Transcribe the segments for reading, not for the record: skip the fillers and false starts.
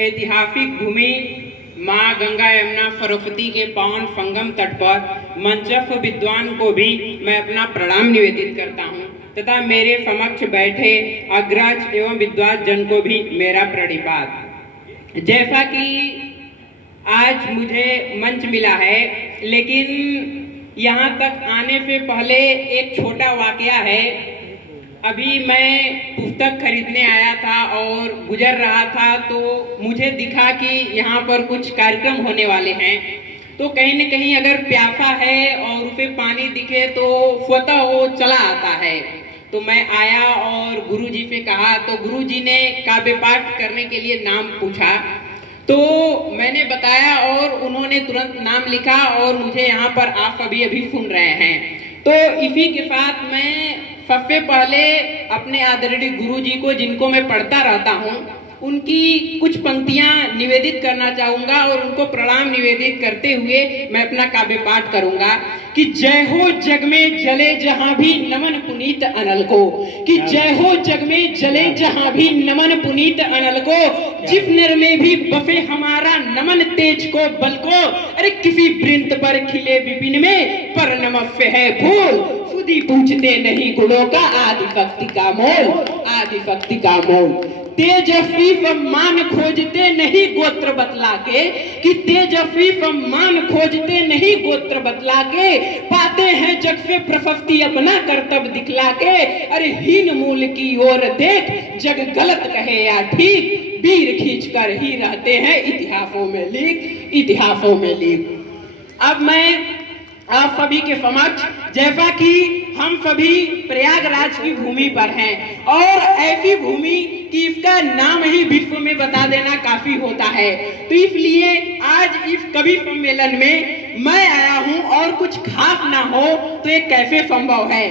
ऐतिहासिक भूमि माँ गंगा यमुना सरस्वती के पावन संगम तट पर मंचस्थ विद्वान को भी मैं अपना प्रणाम निवेदित करता हूँ तथा मेरे समक्ष बैठे अग्रज एवं विद्वान जन को भी मेरा प्रणिपात। जैसा कि आज मुझे मंच मिला है, लेकिन यहाँ तक आने से पहले एक छोटा वाकया है। अभी मैं पुस्तक खरीदने आया था और गुजर रहा था तो मुझे दिखा कि यहाँ पर कुछ कार्यक्रम होने वाले हैं, तो कहीं न कहीं अगर प्यासा है और उसे पानी दिखे तो स्वतः वो चला आता है। तो मैं आया और गुरुजी से कहा, तो गुरुजी ने काव्य पाठ करने के लिए नाम पूछा, तो मैंने बताया और उन्होंने तुरंत नाम लिखा और मुझे यहाँ पर आप अभी सुन रहे हैं। तो इसी के साथ मैं सबसे पहले अपने आदरणीय गुरुजी को, जिनको मैं पढ़ता रहता हूँ, उनकी कुछ पंक्तियाँ निवेदित करना चाहूँगा और उनको प्रणाम निवेदित करते हुए मैं अपना काव्य पाठ करूँगा कि जय हो जग में जले जहाँ भी नमन पुनीत अनल को, कि जय हो जग में जले जहाँ भी नमन पुनीत अनल को, जिस नर में भी बसे हमारा नमन तेज को बल को, अरे किसी वृंत पर खिले विपिन में पर नमस्य है फूल, खुदी पूछते नहीं गुणों का आदि भक्ति का मोल, आदि भक्ति का मोल। तेजस्वी सम्मान खोजते नहीं गोत्र बतला के, कि तेजस्वी सम्मान खोजते नहीं गोत्र बतला के, पाते हैं जग से प्रशस्ति अपना कर्तव्य दिखला के, अरे हीन मूल की ओर देख जग गलत कहे या ठीक, वीर खींच कर ही रहते हैं इतिहासों में लिख, इतिहासों में लिख। अब मैं आप सभी के समक्ष, जैसा कि हम सभी प्रयागराज की भूमि पर हैं और ऐसी भूमि कि इसका नाम ही विश्व में बता देना काफी होता है, तो इसलिए आज इस कवि सम्मेलन में मैं आया हूं और कुछ खास ना हो तो ये कैसे संभव है।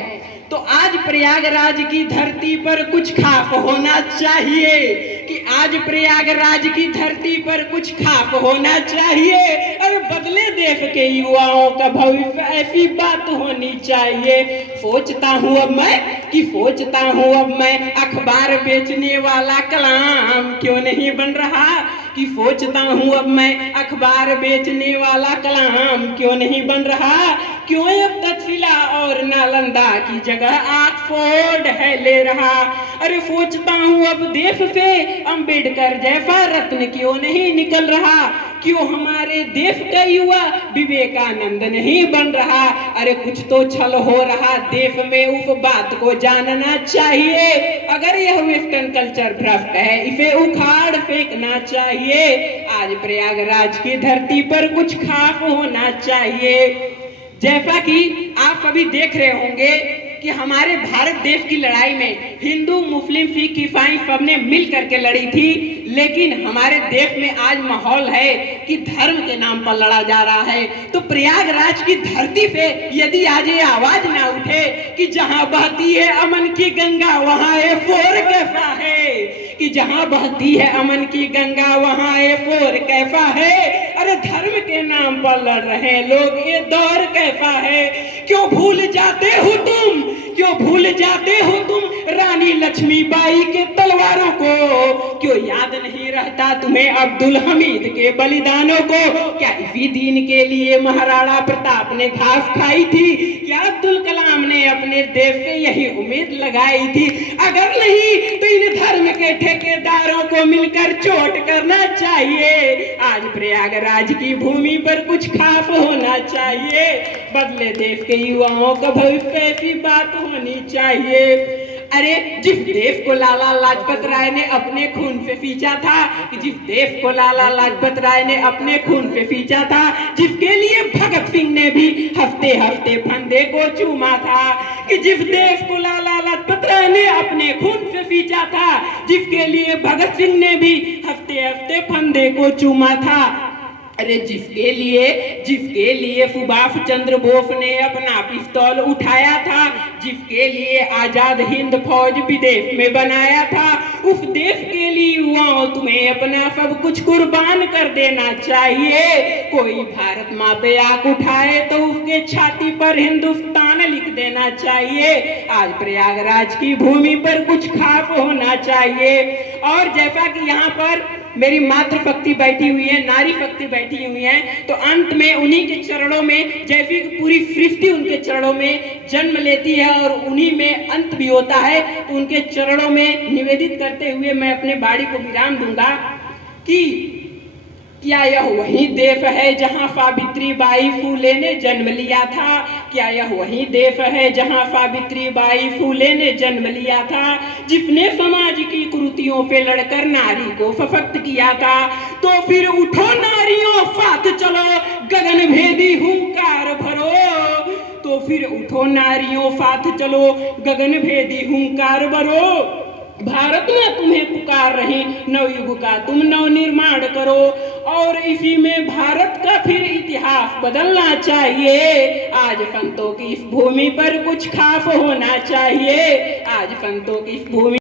तो आज प्रयागराज की धरती पर कुछ खास होना चाहिए, कि आज प्रयागराज की धरती पर कुछ खास होना चाहिए, और बदले देश के युवाओं का भविष्य, ऐसी बात होनी चाहिए। सोचता हूँ अब मैं, कि सोचता हूँ अब मैं, अखबार बेचने वाला कलाम क्यों नहीं बन रहा, कि सोचता हूँ अब मैं, अखबार बेचने वाला कलाम क्यों नहीं बन रहा, क्यों अब तक्षशिला और नालंदा की जगह ऑक्सफोर्ड है ले रहा, अरे सोचता हूँ अब देश से अंबेडकर जैसा रत्न क्यों नहीं निकल रहा, क्यों हमारे देश का युवा विवेकानंद नहीं बन रहा, अरे कुछ तो छल हो रहा देश में, उस बात को जानना चाहिए। अगर यह वेस्टर्न कल्चर भ्रष्ट है, इसे उखाड़ फेंकना चाहिए। आज प्रयागराज की धरती पर कुछ खास होना चाहिए। जैसा कि आप सभी देख रहे होंगे कि हमारे भारत देश की लड़ाई में हिंदू, मुस्लिम, सिख, ईसाई सबने मिल करके लड़ी थी, लेकिन हमारे देश में आज माहौल है कि धर्म के नाम पर लड़ा जा रहा है। तो प्रयागराज की धरती पे यदि आज ये आवाज ना उठे कि जहां बहती है अमन की गंगा वहां ये फोर कैसा है, कि जहां बहती है अमन की गंगा वहां ये फोर कैसा है, अरे धर्म के नाम पर लड़ रहे लोग, ये दौर कैसा है। क्यों भूल जाते हो तुम, क्यों भूल जाते हो तुम रानी लक्ष्मीबाई के तलवारों को, क्यों याद नहीं रहता तुम्हें अब्दुल हमीद के बलिदानों को, क्या इसी दीन के लिए महाराणा प्रताप ने घास खाई थी, क्या अब्दुल कलाम ने अपने देश से यही उम्मीद लगाई थी। अगर नहीं तो इन धर्म के ठेकेदारों को मिलकर चोट करना चाहिए। आज प्रयागराज की भूमि पर कुछ खास होना चाहिए, बदले देश के युवाओं का भविष्य, ऐसी बात होनी चाहिए। अरे जिस देश को लाला लाजपत राय ने अपने खून से सींचा था, कि जिस देश को लाला लाजपत राय ने अपने खून से सींचा था, जिसके लिए भगत सिंह ने भी हफ्ते हफ्ते फंदे को चूमा था, कि जिस देश को लाला लाजपत राय ने अपने खून से सींचा था, जिसके लिए भगत सिंह ने भी हफ्ते हफ्ते फंदे को चूमा था, अरे जिसके लिए सुभाष चंद्र बोस ने अपना पिस्तौल उठाया था, जिसके लिए आजाद हिंद फौज विदेश में बनाया था, उस देश के लिए युवाओं तुम्हें अपना सब कुछ कुर्बान कर देना चाहिए। कोई भारत माँ पे आंख उठाए तो उसके छाती पर हिंदुस्तान लिख देना चाहिए। आज प्रयागराज की भूमि पर कुछ खास होना चाहिए। और जैसा कि यहाँ पर मेरी मातृभक्ति बैठी हुई है, नारी भक्ति बैठी हुई है, तो अंत में उन्हीं के चरणों में, जैसी कि पूरी सृष्टि उनके चरणों में जन्म लेती है और उन्हीं में अंत भी होता है, तो उनके चरणों में निवेदित करते हुए मैं अपने वाणी को विराम दूंगा कि क्या यह वही देश है जहां सावित्री बाई फूले ने जन्म लिया था? क्या यह वही देश है जहां सावित्री बाई फूले ने जन्म लिया था, जिसने समाज की कुरीतियों पे लड़कर नारी को सशक्त किया था? तो फिर उठो नारियों, साथ चलो, गगन भेदी हुंकार भरो। तो फिर उठो नारियों, साथ चलो, गगन भेदी हुंकार भरो। भारत में तुम्हें पुकार रहे, नवयुग का तुम नव निर्माण करो, और इसी में भारत का फिर इतिहास बदलना चाहिए। आज संतों की इस भूमि पर कुछ खास होना चाहिए। आज संतों की इस भूमि